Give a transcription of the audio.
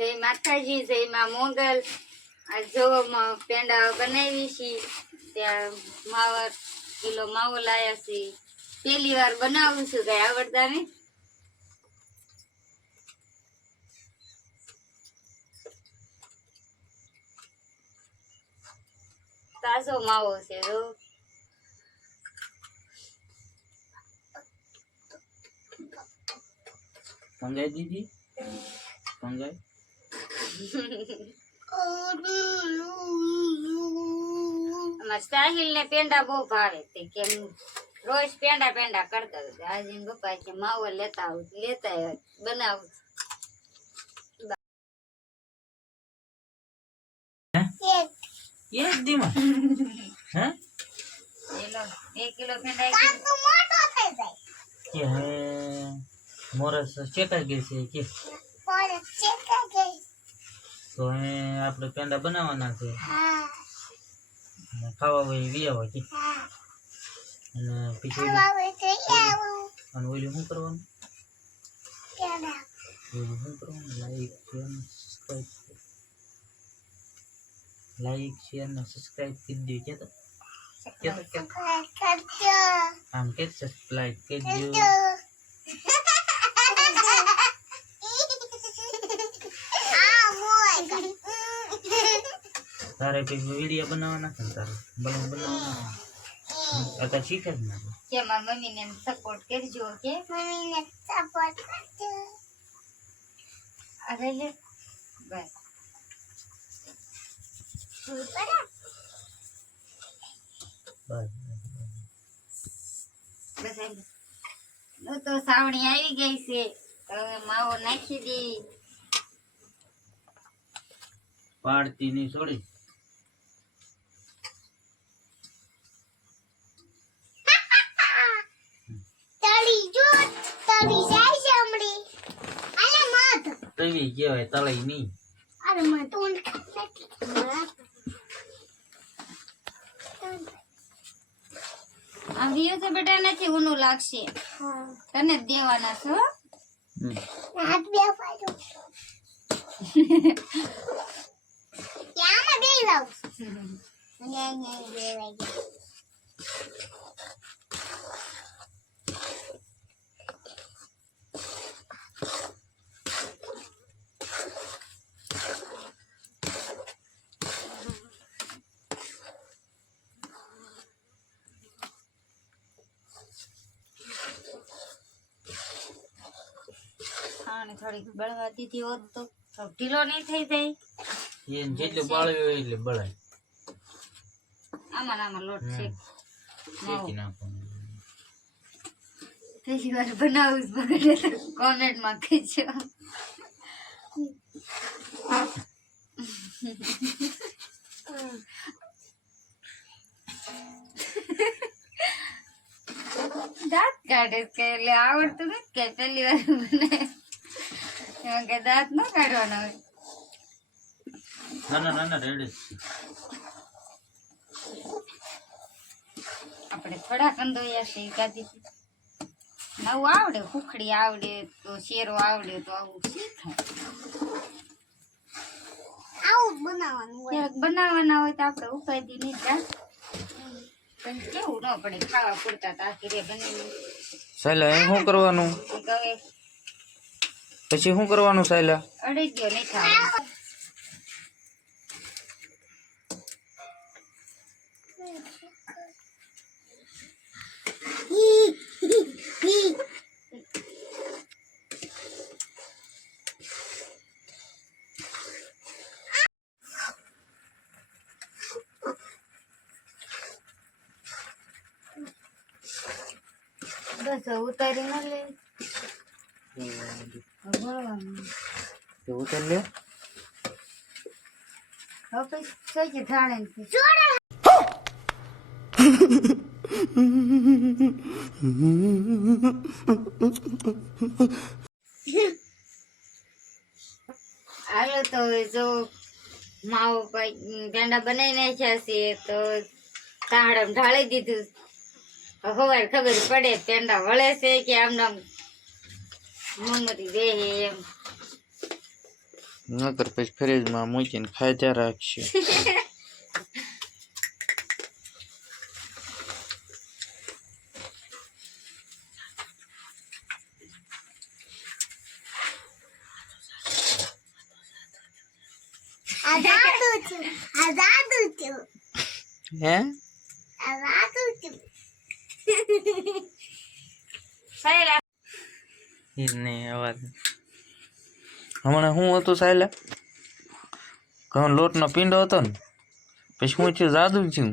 જય માતાજી, જય માં મોગલ. આ જો પેંડા બનાવી છે, ત્યાં માવા કિલો માવો લાયા છે. પહેલી વાર બનાવું છું, કઈ આવડતા નહીં. તાજો માવો છે. पंगाई दीदी पंगाई साहिल ने पेंडा बो भावे ते के रोज पेंडा पेंडा करता था। आज इन पप्पा के माવો लेता है बनाऊ ये दीमा हैं ये लो 1 किलो पेंडा तो मोटो થઈ જાય કે હે મોરસ ચેકા ગઈ છે કે મોરસ ચેકા ગઈ તો હે આપણે પેંડા બનાવવાના છે હા ખાવા હોય વિયાવા કે હા અને પછી ખાવા હોય કે આવો અને ઓલું શું કરવાનું પેંડા ઓલું શું કરવાનું લાઈક શેર ને સબસ્ક્રાઇબ કરી દો કે તો આમ કે સબસ્ક્રાઇબ કરી દો તારે पे वीडियो बनाना था तारे बनाना आता ठीक है ना કે માર મમ્મી ને સપોર્ટ કરજો કે મમ્મી ને સપોર્ટ કરજો અરે લે બસ તો સાવણી આવી ગઈ છે. હવે માવો નાખી દે. પાડતી ની છોડી તળી જો તળી જાય છે હમણી. અલે મત તવી કહેવાય તળઈ ની. અરે મત ઊંડ આ વિયો છે બેટા નથી ઊનું લાગશે. તને જ દેવાના છો. હાથ બે પાડો ક્યાંમાં બે લાવ ને બે વાગે થોડીક બળવા દીધી હોત તો ઢીલો નહીં થઈ જાય. એને જેટલું બાળ્યું હોય એટલે બળાય. આમાં લોટ છે શેકી નાખવાનું. પહેલી વાર બનાવું બગડે તો કોમેન્ટમાં કહેજો. દાંત કાઢે કે એટલે આવડતું નથી કે પહેલી વાર બનાવે એમાં કે દાંત ન કાઢવાના હોય. ના ના રેડી આપણે થોડા કંદોયા છે કાઢી નવું આવડે ખુખડી આવડે તો શેરો આવડે તો આવું શીખાય. આવું બનાવવાના હોય તો આપણે ઉપાડી નહીં જા પણ કેવું ન પડે ખાવા પૂરતા તાકી બની. સાયલા એમ શું કરવાનું પછી શું કરવાનું સાયલા અડી ગયો નહીં ખાવા. બસ ઉતારી ના લે ઉતાર લે હવે પછી ઠાણે હાલો તો જો માવો પેંડા બનાવી નાખ્યા છે તો તાહડમ ઢાળી દીધું. હવાર ખબર પડે પેંડા વળે છે કે આમ નામ મમરી દે એમ નકર પછી ફ્રીજમાં મૂકીને ખાઈ ત્યાં રાખશે. હે નહીં અવાજ હમણાં હું હતું સાયલા ઘઉં લોટનો પીંડો હતો ને પછી હું થયું જાદુ થયું.